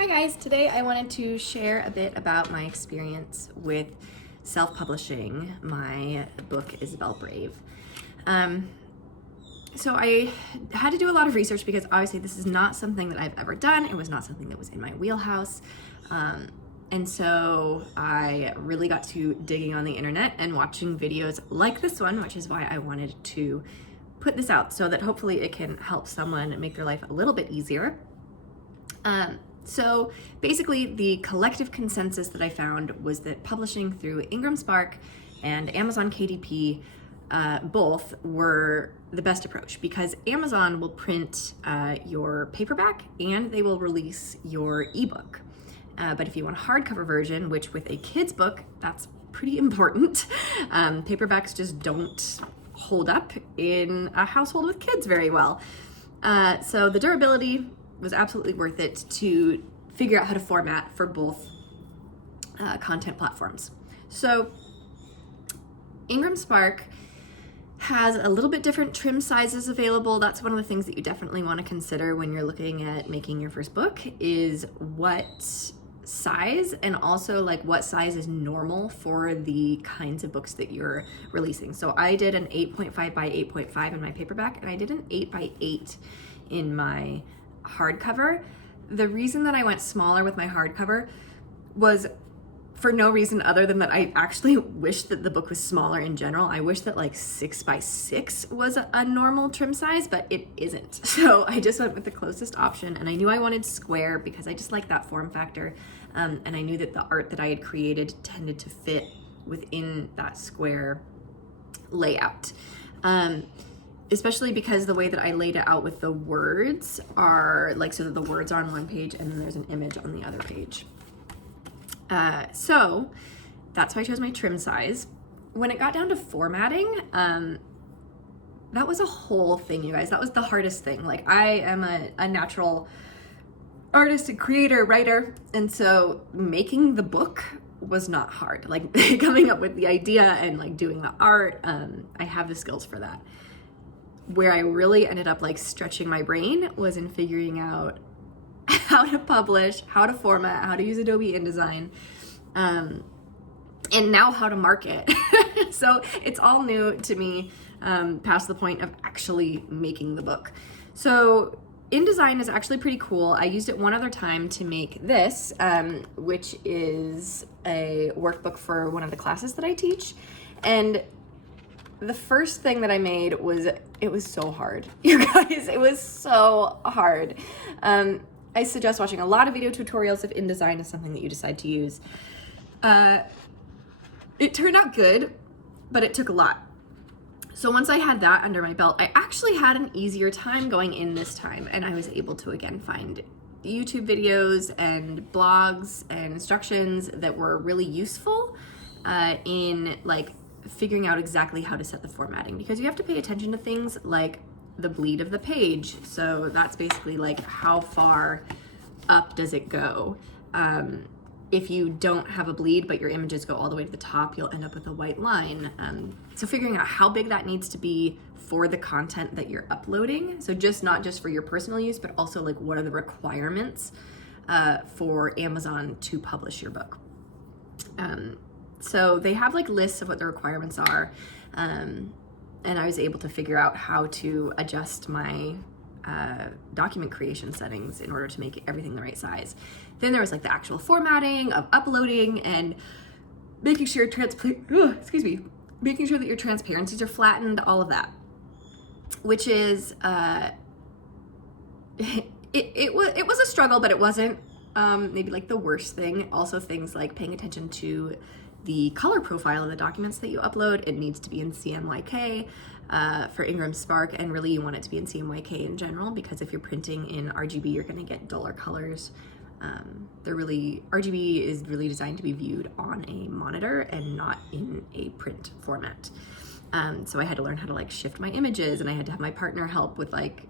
Hi guys, today I wanted to share a bit about my experience with self-publishing my book, Isabel Brave. So I had to do a lot of research because obviously this is not something that I've ever done. It was not something that was in my wheelhouse. And so I really got to digging on the internet and watching videos like this one, which is why I wanted to put this out so that hopefully it can help someone make their life a little bit easier. So basically the collective consensus that I found was that publishing through Ingramspark and Amazon KDP both were the best approach, because Amazon will print your paperback and they will release your ebook. But if you want a hardcover version, which with a kid's book, that's pretty important, paperbacks just don't hold up in a household with kids very well. So the durability was absolutely worth it to figure out how to format for both content platforms. So Ingramspark has a little bit different trim sizes available. That's one of the things that you definitely want to consider when you're looking at making your first book, is what size, and also like what size is normal for the kinds of books that you're releasing. So I did an 8.5 by 8.5 in my paperback, and I did an 8 by 8 in my hardcover. The reason that I went smaller with my hardcover was for no reason other than that I actually wish that the book was smaller in general. I wish that like 6 by 6 was a normal trim size, but it isn't. So I just went with the closest option, and I knew I wanted square because I just like that form factor. And I knew that the art that I had created tended to fit within that square layout. Especially because the way that I laid it out with the words are like, so that the words are on one page and then there's an image on the other page. So that's why I chose my trim size. When it got down to formatting, that was a whole thing, you guys. That was the hardest thing. Like, I am a natural artist and creator, writer, and so making the book was not hard. Like coming up with the idea and like doing the art, I have the skills for that. Where I really ended up like stretching my brain was in figuring out how to publish, how to format, how to use Adobe InDesign, and now how to market. So it's all new to me, past the point of actually making the book. So InDesign is actually pretty cool. I used it one other time to make this, which is a workbook for one of the classes that I teach. And the first thing that I made was, it was so hard. You guys, it was so hard. I suggest watching a lot of video tutorials if InDesign is something that you decide to use. It turned out good, but it took a lot. So once I had that under my belt, I actually had an easier time going in this time, and I was able to again find YouTube videos and blogs and instructions that were really useful in like figuring out exactly how to set the formatting, because you have to pay attention to things like the bleed of the page. So that's basically like how far up does it go. If you don't have a bleed but your images go all the way to the top, you'll end up with a white line. So figuring out how big that needs to be for the content that you're uploading. So not just for your personal use, but also like what are the requirements for Amazon to publish your book. So they have like lists of what the requirements are. And I was able to figure out how to adjust my document creation settings in order to make everything the right size. Then there was like the actual formatting of uploading and making sure making sure that your transparencies are flattened, all of that, which is it was a struggle, but it wasn't maybe like the worst thing. Also things like paying attention to the color profile of the documents that you upload. It needs to be in CMYK for Ingramspark, and really you want it to be in CMYK in general, because if you're printing in RGB, you're going to get duller colors. RGB is really designed to be viewed on a monitor and not in a print format. So I had to learn how to like shift my images, and I had to have my partner help with like,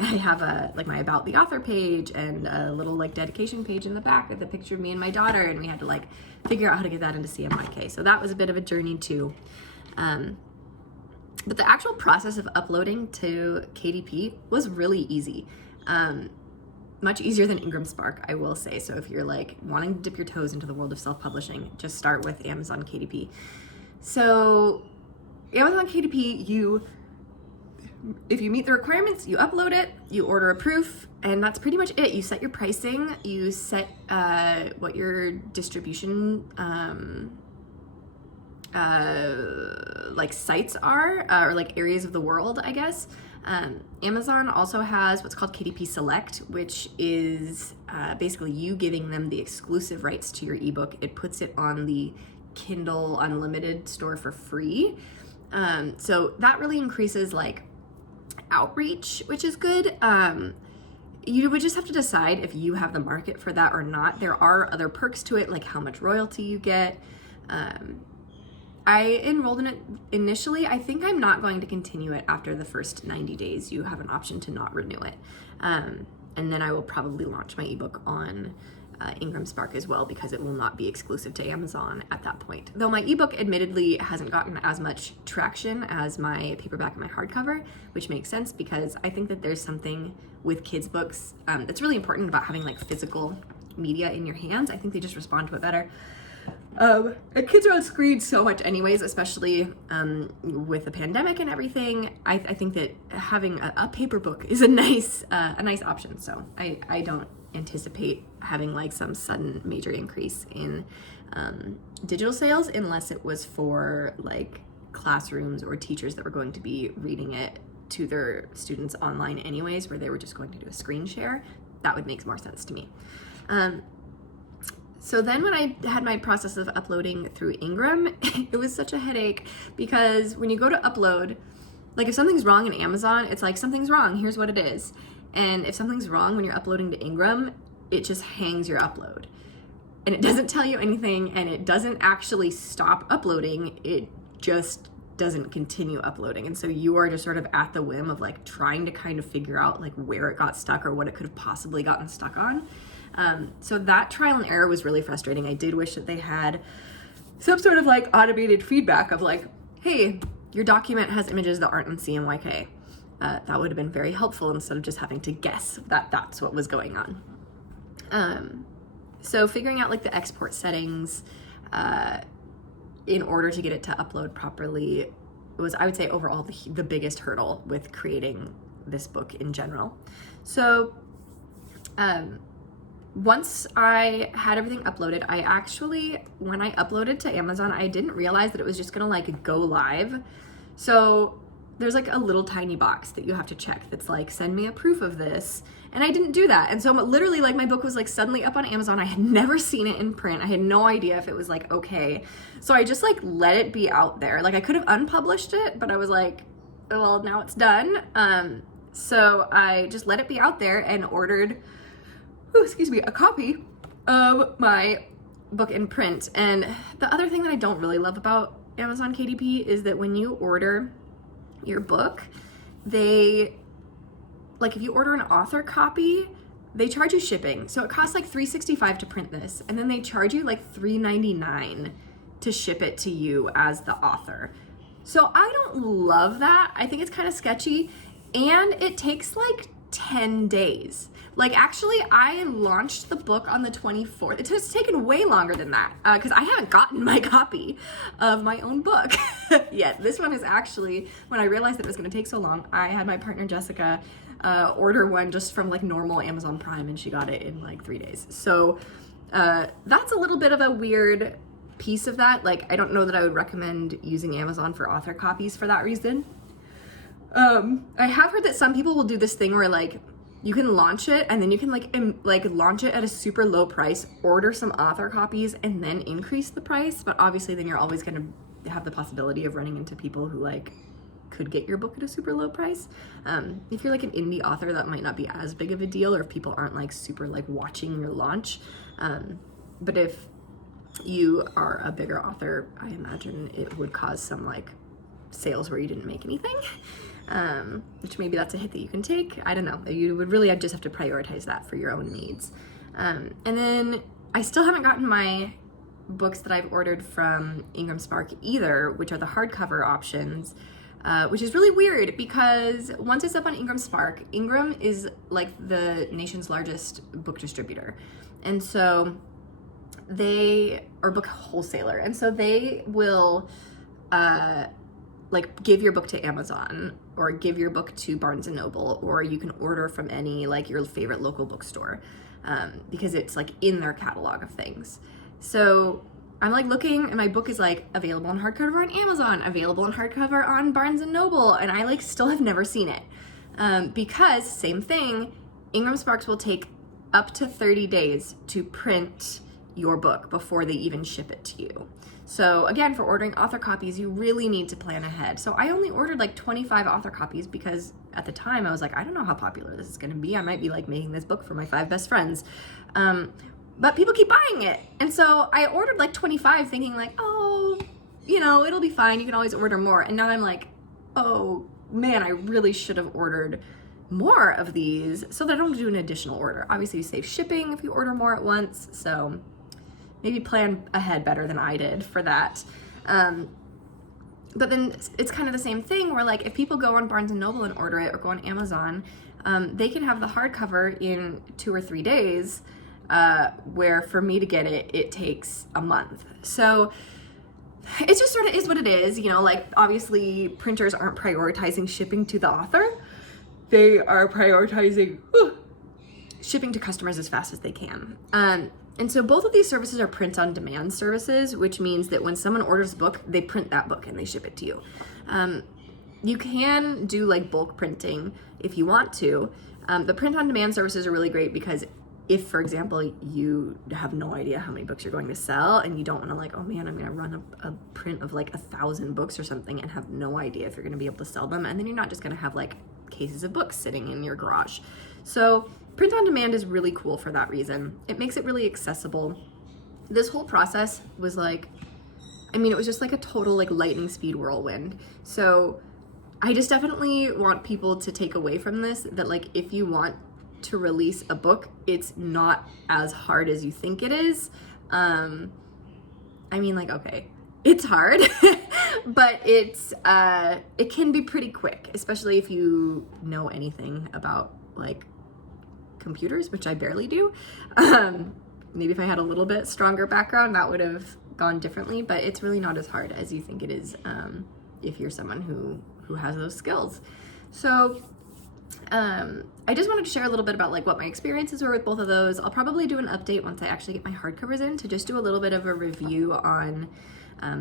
I have my about the author page and a little like dedication page in the back with a picture of me and my daughter, and we had to like figure out how to get that into CMYK. So that was a bit of a journey too. But the actual process of uploading to KDP was really easy. much easier than Ingramspark, I will say. So if you're like wanting to dip your toes into the world of self-publishing, just start with Amazon KDP. So Amazon KDP, if you meet the requirements, you upload it, you order a proof, and that's pretty much it. You set your pricing, you set what your distribution like sites are, or like areas of the world, I guess. Amazon also has what's called KDP Select, which is basically you giving them the exclusive rights to your ebook. It puts it on the Kindle Unlimited store for free. So that really increases like outreach, which is good. You would just have to decide if you have the market for that or not. There are other perks to it, like how much royalty you get. I enrolled in it initially. I think I'm not going to continue it after the first 90 days. You have an option to not renew it. And then I will probably launch my ebook on Ingramspark as well, because it will not be exclusive to Amazon at that point. Though my ebook admittedly hasn't gotten as much traction as my paperback and my hardcover, which makes sense because I think that there's something with kids' books that's really important about having like physical media in your hands. I think they just respond to it better. And kids are on screens so much anyways, especially with the pandemic and everything. I think that having a paper book is a nice option. So I don't anticipate having like some sudden major increase in digital sales unless it was for like classrooms or teachers that were going to be reading it to their students online anyways, where they were just going to do a screen share. That would make more sense to me. So then when I had my process of uploading through Ingram, it was such a headache because when you go to upload, like if something's wrong in Amazon, it's like something's wrong, here's what it is. And if something's wrong when you're uploading to Ingram, it just hangs your upload. And it doesn't tell you anything, and it doesn't actually stop uploading, it just doesn't continue uploading. And so you are just sort of at the whim of like trying to kind of figure out like where it got stuck or what it could have possibly gotten stuck on. So that trial and error was really frustrating. I did wish that they had some sort of like automated feedback of like, hey, your document has images that aren't in CMYK. That would have been very helpful instead of just having to guess that that's what was going on. So figuring out like the export settings in order to get it to upload properly was, I would say, overall the biggest hurdle with creating this book in general. So once I had everything uploaded, I actually, when I uploaded to Amazon, I didn't realize that it was just gonna like go live. So there's like a little tiny box that you have to check that's like, send me a proof of this. And I didn't do that. And so literally like my book was like suddenly up on Amazon. I had never seen it in print. I had no idea if it was like okay. So I just like let it be out there. Like I could have unpublished it, but I was like, well, now it's done. So I just let it be out there and ordered a copy of my book in print. And the other thing that I don't really love about Amazon KDP is that when you order your book, they, like if you order an author copy, they charge you shipping. So it costs like $3.65 to print this, and then they charge you like $3.99 to ship it to you as the author. So I don't love that. I think it's kind of sketchy, and it takes like 10 days. Like actually I launched the book on the 24th. It's taken way longer than that because I haven't gotten my copy of my own book yet. This one is actually, when I realized that it was going to take so long, I had my partner Jessica order one just from like normal Amazon Prime, and she got it in like 3 days. So that's a little bit of a weird piece of that. Like I don't know that I would recommend using Amazon for author copies for that reason. I have heard that some people will do this thing where like you can launch it and then you can like launch it at a super low price, order some author copies, and then increase the price. But obviously then you're always going to have the possibility of running into people who like could get your book at a super low price. If you're like an indie author, that might not be as big of a deal, or if people aren't like super like watching your launch. But if you are a bigger author, I imagine it would cause some like sales where you didn't make anything. Which maybe that's a hit that you can take. I don't know. You would really just have to prioritize that for your own needs. And then I still haven't gotten my books that I've ordered from Ingramspark either, which are the hardcover options. which is really weird because once it's up on Ingramspark, Ingram is like the nation's largest book distributor. And so or book wholesaler. And so they will like give your book to Amazon or give your book to Barnes and Noble, or you can order from any like your favorite local bookstore because it's like in their catalog of things. So I'm like looking and my book is like available in hardcover on Amazon, available in hardcover on Barnes and Noble, and I like still have never seen it because same thing, Ingramsparks will take up to 30 days to print your book before they even ship it to you. So again, for ordering author copies, you really need to plan ahead. So I only ordered like 25 author copies because at the time I was like, I don't know how popular this is going to be. I might be like making this book for my 5 best friends. But people keep buying it. And so I ordered like 25 thinking like, oh, you know, it'll be fine. You can always order more. And now I'm like, oh man, I really should have ordered more of these so that I don't do an additional order. Obviously you save shipping if you order more at once. So maybe plan ahead better than I did for that. But then it's kind of the same thing where like if people go on Barnes and Noble and order it or go on Amazon, they can have the hardcover in 2 or 3 days, where for me to get it, it takes a month. So it just sort of is what it is, you know, like obviously printers aren't prioritizing shipping to the author. They are prioritizing shipping to customers as fast as they can. And so both of these services are print on demand services, which means that when someone orders a book, they print that book and they ship it to you. You can do like bulk printing if you want to. The print on demand services are really great because if, for example, you have no idea how many books you're going to sell and you don't want to like, oh man, I'm going to run a print of like 1,000 books or something and have no idea if you're going to be able to sell them. And then you're not just going to have like cases of books sitting in your garage. So print on demand is really cool for that reason. It makes it really accessible. This whole process was like, I mean, it was just like a total like lightning speed whirlwind. So I just definitely want people to take away from this that like, if you want to release a book, it's not as hard as you think it is. I mean, like, okay, it's hard, but it can be pretty quick, especially if you know anything about like computers, which I barely do. Maybe if I had a little bit stronger background, that would have gone differently, but it's really not as hard as you think it is if you're someone who has those skills. So I just wanted to share a little bit about like what my experiences were with both of those. I'll probably do an update once I actually get my hardcovers in to just do a little bit of a review on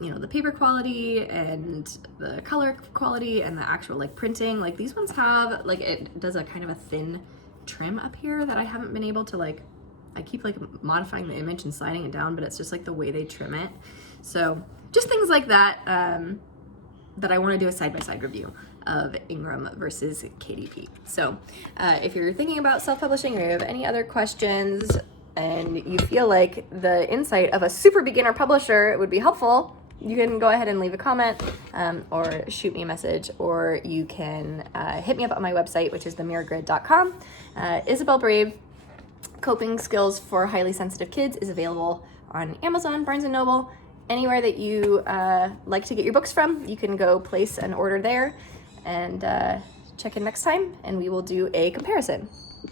you know, the paper quality and the color quality and the actual like printing. Like these ones have like, it does a kind of a thin trim up here that I haven't been able to like, I keep like modifying the image and sliding it down, but it's just like the way they trim it. So just things like that that I want to do a side-by-side review of Ingram versus KDP. So if you're thinking about self-publishing or you have any other questions and you feel like the insight of a super beginner publisher would be helpful, you can go ahead and leave a comment or shoot me a message, or you can hit me up on my website, which is themirrorgrid.com. Isabel Brave, Coping Skills for Highly Sensitive Kids is available on Amazon, Barnes & Noble, anywhere that you like to get your books from. You can go place an order there and check in next time, and we will do a comparison.